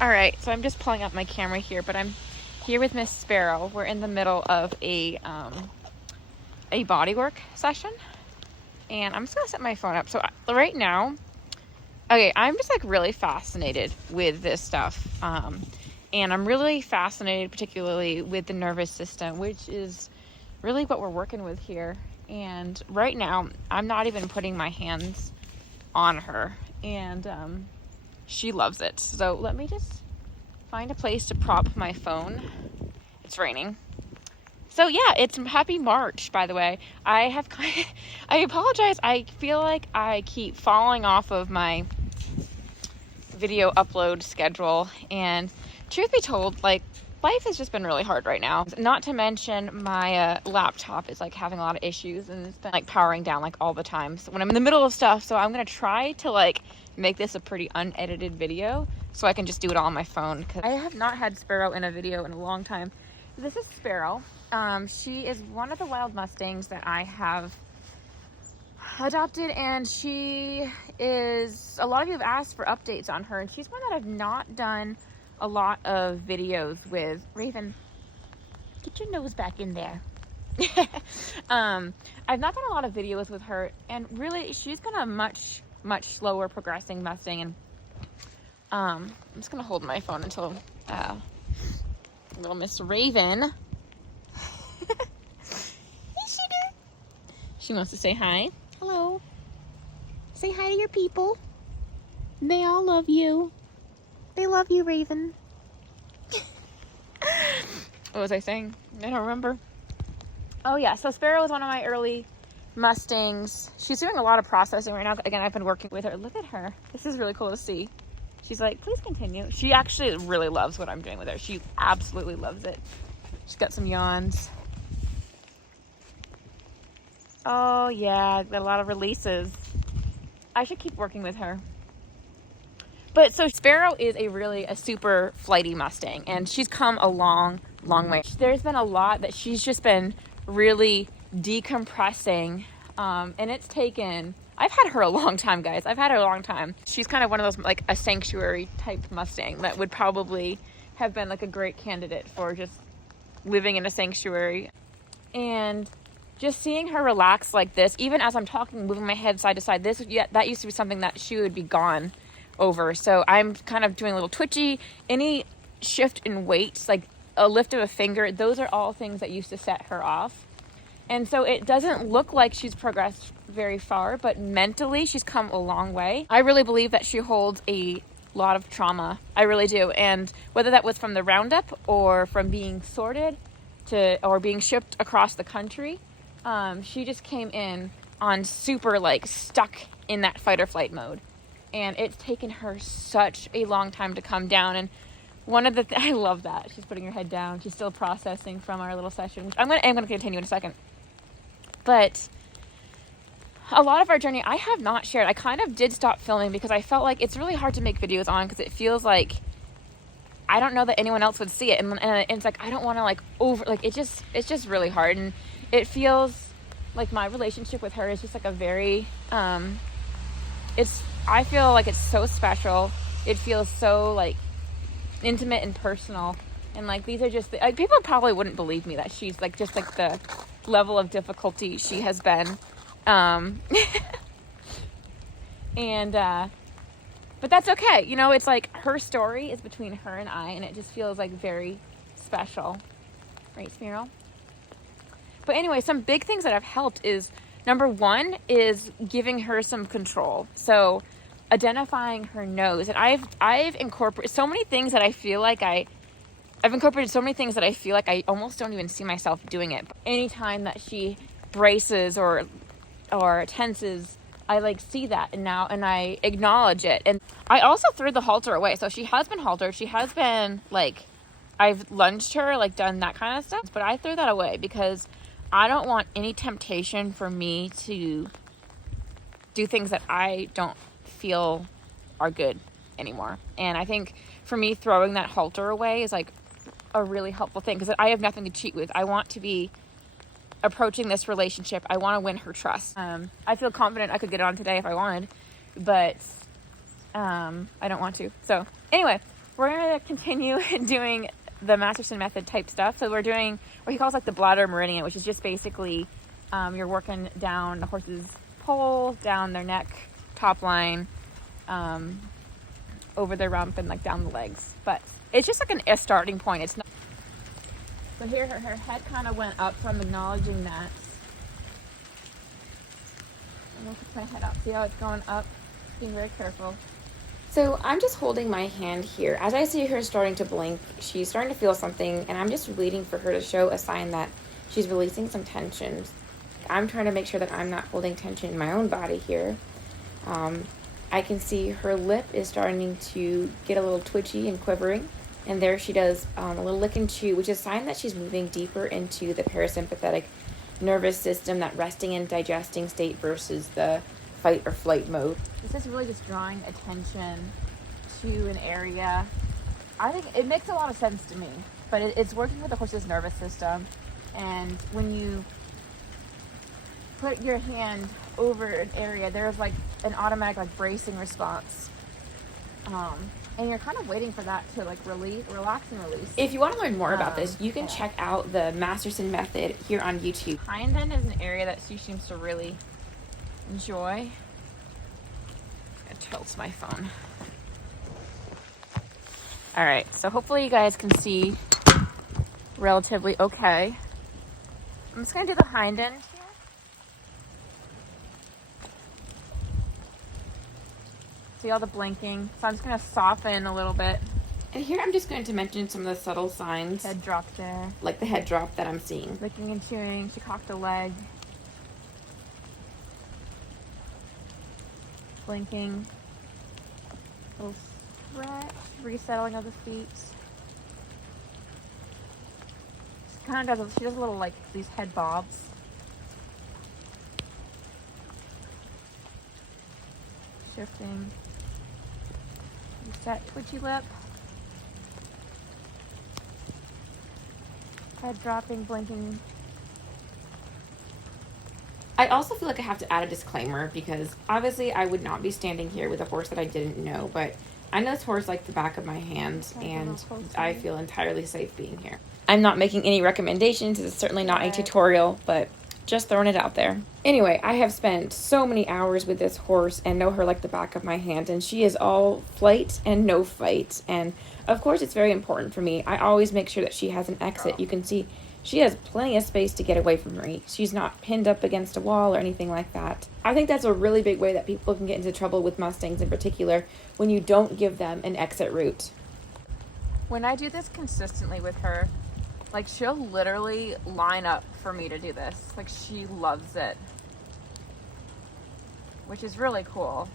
All right, so I'm just pulling up my camera here, but I'm here with Miss Sparrow. We're in the middle of a bodywork session, and I'm just gonna set my phone up. So right now, okay, I'm just like really fascinated with this stuff, and I'm really fascinated particularly with the nervous system, which is really what we're working with here. And right now, I'm not even putting my hands on her, and she loves it. So let me just find a place to prop my phone. It's raining. So yeah, it's happy March, by the way. I apologize. I feel like I keep falling off of my video upload schedule, and truth be told, like, life has just been really hard right now. Not to mention my laptop is like having a lot of issues, and it's been like powering down like all the time. So when I'm in the middle of stuff, so I'm gonna try to like make this a pretty unedited video so I can just do it all on my phone, because I have not had Sparrow in a video in a long time. This is Sparrow. She is one of the wild mustangs that I have adopted, and she is, a lot of you have asked for updates on her, and she's one that I've not done a lot of videos with. Raven, get your nose back in there. I've not done a lot of videos with her, and really she's been a much slower progressing mustang. And I'm just gonna hold my phone until little Miss Raven hey sugar, she wants to say hi. Hello, say hi to your people. They all love you. They love you, Raven. What was I saying? I don't remember. Oh yeah, so Sparrow is one of my early mustangs. She's doing a lot of processing right now. Again, I've been working with her. Look at her. This is really cool to see. She's like, please continue. She actually really loves what I'm doing with her. She absolutely loves it. She's got some yawns. Oh yeah, got a lot of releases. I should keep working with her. But so Sparrow is a super flighty Mustang, and she's come a long way. There's been a lot that she's just been really decompressing, and it's taken, I've had her a long time, guys. I've had her a long time. She's kind of one of those, like a sanctuary type Mustang that would probably have been like a great candidate for just living in a sanctuary. And just seeing her relax like this, even as I'm talking, moving my head side to side, that used to be something that she would be gone over. So I'm kind of doing a little twitchy. Any shift in weight, like a lift of a finger, those are all things that used to set her off. And so it doesn't look like she's progressed very far, but mentally she's come a long way. I really believe that she holds a lot of trauma. I really do. And whether that was from the roundup or from being sorted or being shipped across the country, she just came in on super like stuck in that fight or flight mode. And it's taken her such a long time to come down. And one of the I love that she's putting her head down. She's still processing from our little session, which I'm gonna continue in a second. But a lot of our journey I have not shared. I kind of did stop filming because I felt like it's really hard to make videos on, because it feels like I don't know that anyone else would see it, and it's like I don't want to like it's just really hard. And it feels like my relationship with her is just like a very I feel like it's so special. It feels so like intimate and personal, and like these are just like, people probably wouldn't believe me that she's like just like the level of difficulty she has been, and but that's okay, you know. It's like her story is between her and I, and it just feels like very special, right, Sparrow? But anyway, some big things that have helped is, number one is giving her some control. So identifying her nose. And I've incorporated so many things that I feel like I've incorporated so many things that I feel like I almost don't even see myself doing it. Anytime that she braces or tenses, I like see that and I acknowledge it. And I also threw the halter away. So she has been haltered. She has been like, I've lunged her, like done that kind of stuff, but I threw that away because I don't want any temptation for me to do things that I don't feel are good anymore. And I think for me, throwing that halter away is like a really helpful thing, because I have nothing to cheat with. I want to be approaching this relationship. I want to win her trust. I feel confident I could get on today if I wanted, but I don't want to. So anyway, we're going to continue doing the Masterson method type stuff. So we're doing what he calls like the bladder meridian, which is just basically you're working down the horse's pole, down their neck, top line, over their rump, and like down the legs. But it's just like a starting point. It's not. So here her head kind of went up from acknowledging that. I'm going to put my head up. See how it's going up? Being very careful. So I'm just holding my hand here. As I see her starting to blink, she's starting to feel something, and I'm just waiting for her to show a sign that she's releasing some tension. I'm trying to make sure that I'm not holding tension in my own body here. I can see her lip is starting to get a little twitchy and quivering, and there she does a little lick and chew, which is a sign that she's moving deeper into the parasympathetic nervous system, that resting and digesting state versus the fight or flight mode. This is really just drawing attention to an area. I think it makes a lot of sense to me, but it's working with the horse's nervous system. And when you put your hand over an area, there's like an automatic like bracing response. And you're kind of waiting for that to like relax and release. If you want to learn more about this, you can check out the Masterson method here on YouTube. Hind end is an area that she seems to really enjoy. It tilts my phone. All right, so hopefully you guys can see relatively okay. I'm just gonna do the hind end here. See all the blinking? So I'm just gonna soften a little bit. And here I'm just going to mention some of the subtle signs. Head drop there. Like the head drop that I'm seeing. Licking and chewing. She cocked a leg. Blinking. Little stretch. Resettling of the feet. She kind of does. She does a little like these head bobs. Shifting. Use that twitchy lip. Head dropping, blinking. I also feel like I have to add a disclaimer because obviously I would not be standing here with a horse that I didn't know, but I know this horse like the back of my hand, and I feel entirely safe being here. I'm not making any recommendations. It's certainly not a tutorial, but just throwing it out there. Anyway, I have spent so many hours with this horse and know her like the back of my hand, and she is all flight and no fight. And of course, it's very important for me. I always make sure that she has an exit. You can see she has plenty of space to get away from me. She's not pinned up against a wall or anything like that. I think that's a really big way that people can get into trouble with Mustangs in particular, when you don't give them an exit route. When I do this consistently with her, like she'll literally line up for me to do this. Like she loves it, which is really cool.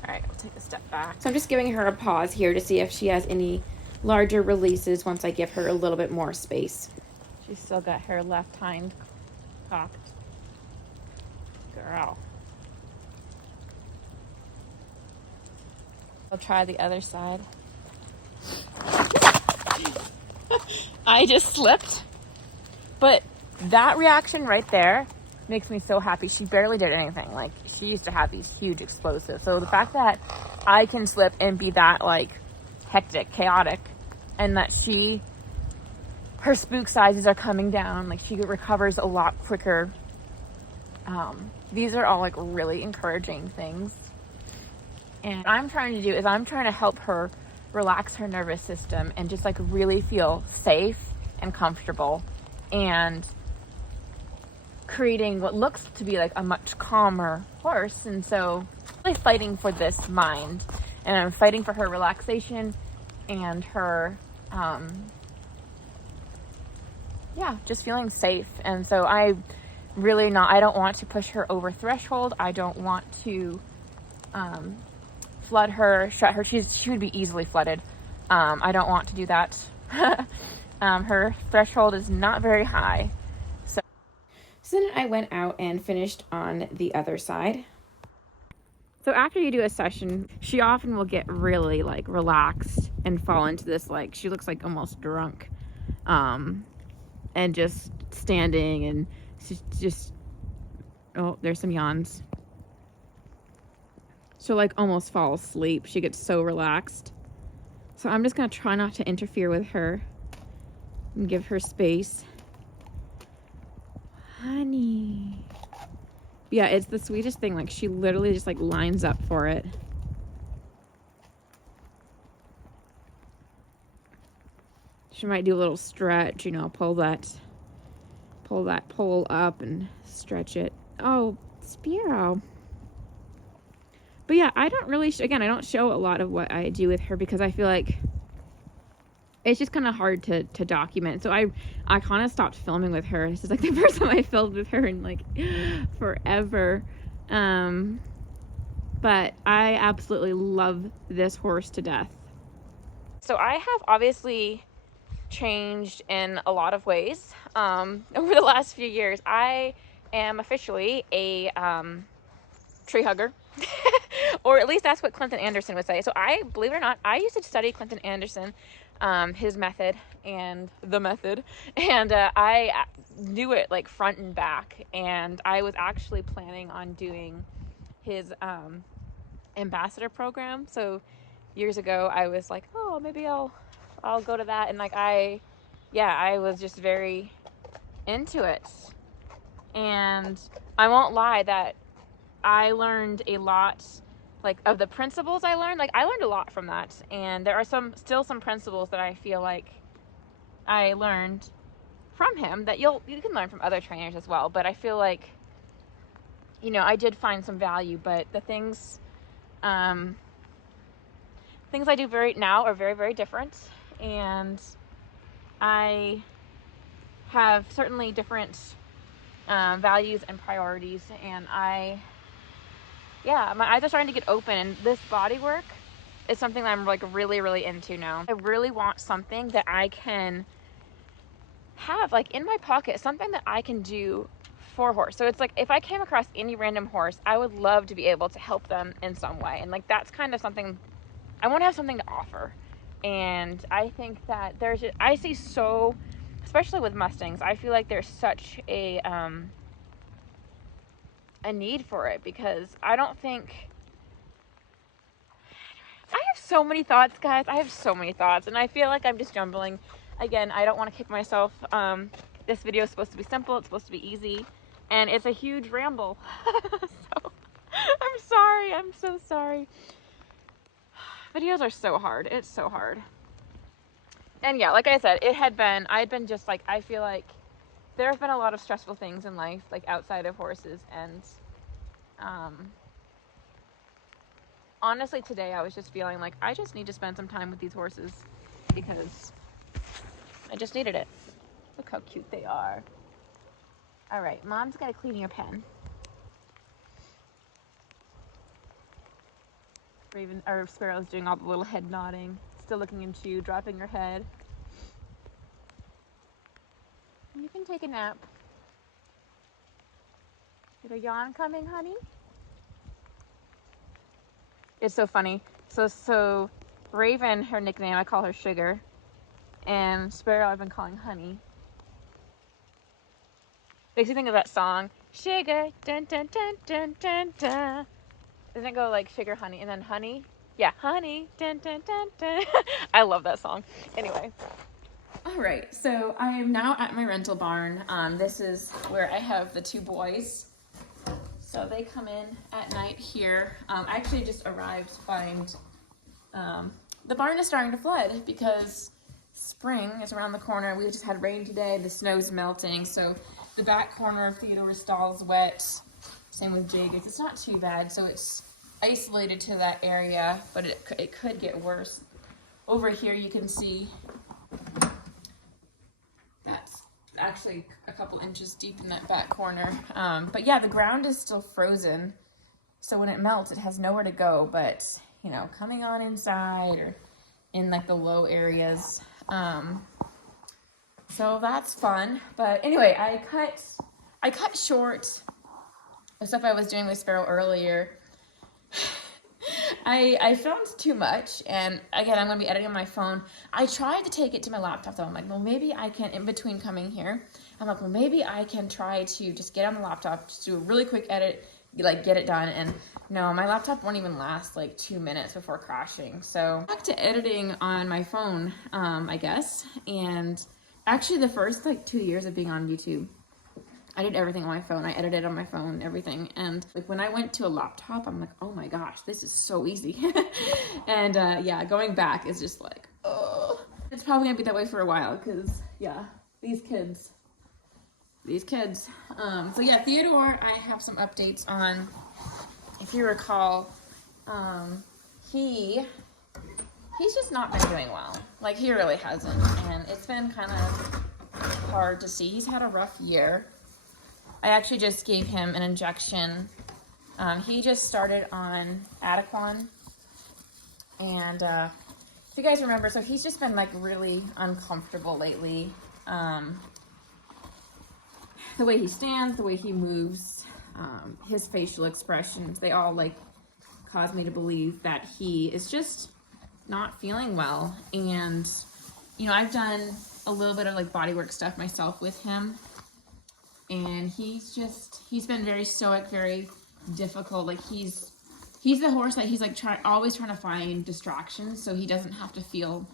All right, I'll take a step back. So I'm just giving her a pause here to see if she has any larger releases once I give her a little bit more space. She's still got her left hind cocked. Girl. I'll try the other side. I just slipped, but that reaction right there makes me so happy. She barely did anything. Like, she used to have these huge explosives. So the fact that I can slip and be that like hectic, chaotic, and that her spook sizes are coming down, like she recovers a lot quicker. These are all like really encouraging things. And what I'm trying to do is I'm trying to help her relax her nervous system and just like really feel safe and comfortable, and creating what looks to be like a much calmer horse. And so I'm really fighting for this mind, and I'm fighting for her relaxation and her just feeling safe. And so I don't want to push her over threshold. I don't want to flood her, shut her. She would be easily flooded. I don't want to do that. Her threshold is not very high. So then I went out and finished on the other side. So after you do a session, she often will get really like relaxed and fall into this, like, she looks like almost drunk, and just standing, and she's just, oh, there's some yawns. She'll like almost fall asleep. She gets so relaxed. So I'm just gonna try not to interfere with her and give her space. Honey. Yeah, it's the sweetest thing. Like, she literally just like lines up for it. She might do a little stretch, you know, pull that pole up and stretch it. Oh, Sparrow. But yeah, I don't really, again, I don't show a lot of what I do with her because I feel like it's just kind of hard to document. So I kind of stopped filming with her. This is like the first time I filmed with her in like forever. But I absolutely love this horse to death. So I have obviously changed in a lot of ways over the last few years. I am officially a tree hugger. Or at least that's what Clinton Anderson would say. So I, believe it or not, I used to study Clinton Anderson, his method and the method, and I knew it like front and back, and I was actually planning on doing his ambassador program. So years ago I was like, oh, maybe I'll go to that, and like I was just very into it. And I won't lie that I learned a lot, like, of the principles I learned. Like, I learned a lot from that, and there are still some principles that I feel like I learned from him that you can learn from other trainers as well. But I feel like, you know, I did find some value, but the things I do now are very, very different, and I have certainly different values and priorities, and my eyes are starting to get open, and this Bodywork is something that I'm like really, really into now. I really want something that I can have like in my pocket, something that I can do for horse. So it's like if I came across any random horse, I would love to be able to help them in some way, and like that's kind of something I want to have, something to offer. And I think that I see so, especially with Mustangs, I feel like there's such a need for it, because I don't think, I have so many thoughts, guys. I have so many thoughts, and I feel like I'm just jumbling. Again, I don't want to kick myself. This video is supposed to be simple. It's supposed to be easy, and it's a huge ramble. So I'm sorry. I'm so sorry. Videos are so hard. It's so hard. And yeah, like I said, I had been just like, I feel like there have been a lot of stressful things in life, like outside of horses, and honestly today I was just feeling like I just need to spend some time with these horses because I just needed it. Look how cute they are. All right, Mom's got to clean your pen. Sparrow's doing all the little head nodding, still looking into you, dropping her head. You can take a nap. Is a yawn coming, honey? It's so funny. So Raven, her nickname, I call her Sugar, and Sparrow I've been calling Honey. Makes me think of that song, Sugar, dun dun dun dun dun dun. Doesn't it go like sugar, honey, and then honey? Yeah, honey, dun dun dun dun. I love that song. Anyway. All right, so I am now at my rental barn. This is where I have the two boys. So they come in at night here. I actually just arrived to find the barn is starting to flood because spring is around the corner. We just had rain today. The snow's melting, so the back corner of Theodore's stall is wet. Same with Jaga's. It's not too bad, so it's isolated to that area, but it could get worse. Over here you can see that's actually a couple inches deep in that back corner. But yeah, the ground is still frozen, so when it melts, it has nowhere to go but, you know, coming on inside or in like the low areas. So that's fun. But anyway, I cut short the stuff I was doing with Sparrow earlier. I filmed too much, and again, I'm going to be editing on my phone. I tried to take it to my laptop, though. I'm like, well, maybe I can, in between coming here, I'm like, well, maybe I can try to just get on the laptop, just do a really quick edit, like get it done. And no, my laptop won't even last like 2 minutes before crashing. So back to editing on my phone, I guess. And actually the first like 2 years of being on YouTube, I did everything on my phone. I edited on my phone, everything. And like when I went to a laptop, I'm like, oh my gosh, this is so easy. And yeah, going back is just like, oh, it's probably gonna be that way for a while because yeah, these kids. So yeah, Theodore, I have some updates on. If you recall, he's just not been doing well. Like he really hasn't, and it's been kind of hard to see. He's had a rough year. I actually just gave him an injection. He just started on Adequan, and if you guys remember, so he's just been like really uncomfortable lately. The way he stands, the way he moves, his facial expressions, they all like cause me to believe that he is just not feeling well. And you know, I've done a little bit of like bodywork stuff myself with him, and he's been very stoic, very difficult. Like he's the horse that he's like always trying to find distractions so he doesn't have to feel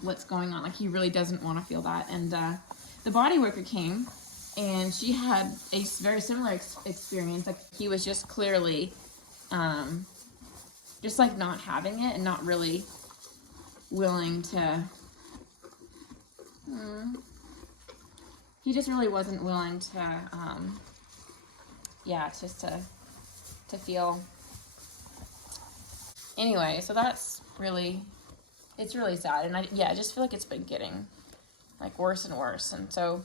what's going on. Like he really doesn't want to feel that. And the bodyworker came, and she had a very similar experience. Like he was just clearly just like not having it and not really willing to he just really wasn't willing to yeah, just to feel. Anyway, so that's really, it's really sad. And I just feel like it's been getting like worse and worse. And so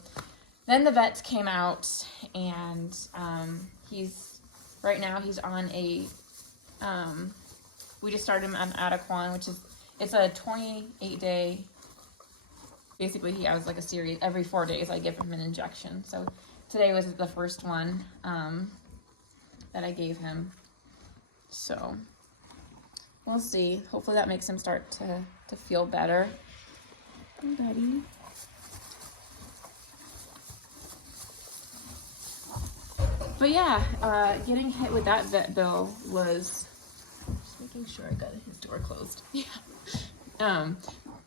then the vets came out, and right now he's on a, we just started him on Adequan, which is, it's a 28-day, basically he has like a series, every 4 days I give him an injection. So today was the first one that I gave him. So we'll see. Hopefully that makes him start to feel better. Hey, buddy. But yeah, getting hit with that vet bill was, just making sure I got his door closed. Yeah.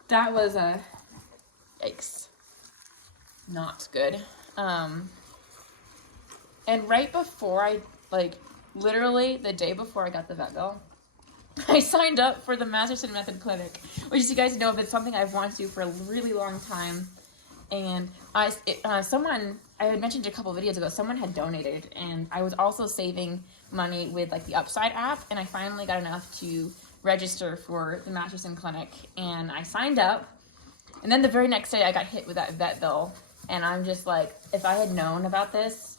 That was a, yikes, not good. And right before literally the day before I got the vet bill, I signed up for the Masterson Method Clinic, which, as you guys know, it's something I've wanted to do for a really long time. And someone, I had mentioned a couple videos ago, someone had donated, and I was also saving money with like the Upside app, and I finally got enough to register for the Masterson Clinic, and I signed up. And then the very next day I got hit with that vet bill, and I'm just like, if I had known about this,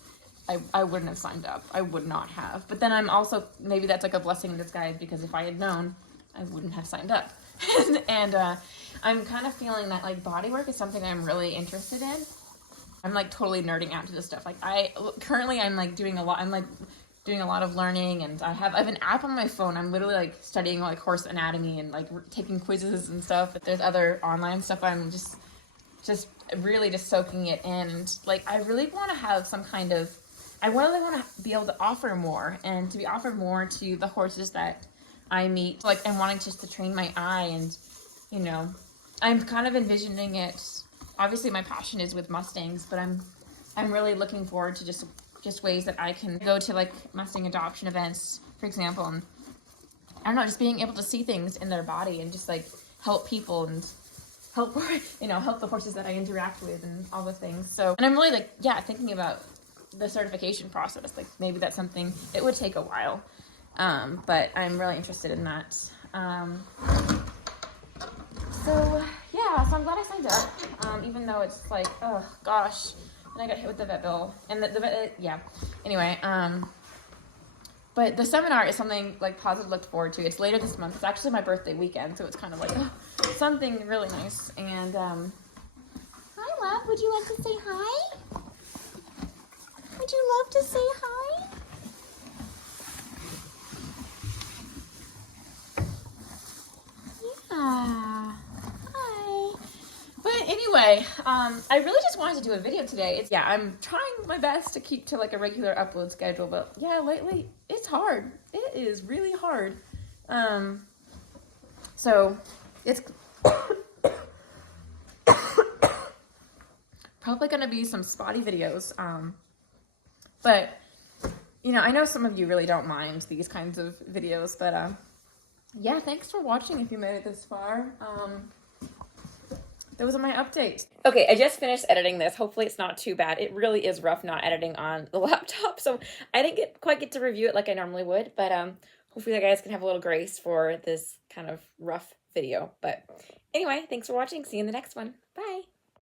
I wouldn't have signed up. I would not have. But then I'm also, maybe that's like a blessing in disguise, because if I had known, I wouldn't have signed up. And I'm kind of feeling that like bodywork is something I'm really interested in. I'm like totally nerding out to this stuff. Like I'm like doing a lot of learning, and I have an app on my phone. I'm literally like studying like horse anatomy and like taking quizzes and stuff. But there's other online stuff I'm just really just soaking it in. And like I really want to have some kind of, I really want to be able to offer more, and to be offered more to the horses that I meet. Like I'm wanting just to train my eye, and you know, I'm kind of envisioning it. Obviously my passion is with mustangs, but I'm really looking forward to just ways that I can go to like Mustang adoption events, for example, and I don't know, just being able to see things in their body and just like help people and help the horses that I interact with and all the things. So, and I'm really like, yeah, thinking about the certification process. Like maybe that's something, it would take a while, but I'm really interested in that. So yeah, so I'm glad I signed up, even though it's like, oh gosh, and I got hit with the vet bill, and the vet, yeah. Anyway, but the seminar is something like positive to look forward to. It's later this month. It's actually my birthday weekend, so it's kind of like something really nice. And hi, love. Would you like to say hi? Would you love to say hi? Yeah. Hi. But anyway, anyway, I really just wanted to do a video today. Yeah, I'm trying my best to keep to like a regular upload schedule, but yeah, lately it's hard. It is really hard. So it's probably going to be some spotty videos. But you know, I know some of you really don't mind these kinds of videos, but yeah, thanks for watching if you made it this far. Those are my updates. Okay, I just finished editing this. Hopefully it's not too bad. It really is rough not editing on the laptop, so I didn't quite get to review it like I normally would, but hopefully you guys can have a little grace for this kind of rough video. But anyway, thanks for watching. See you in the next one. Bye.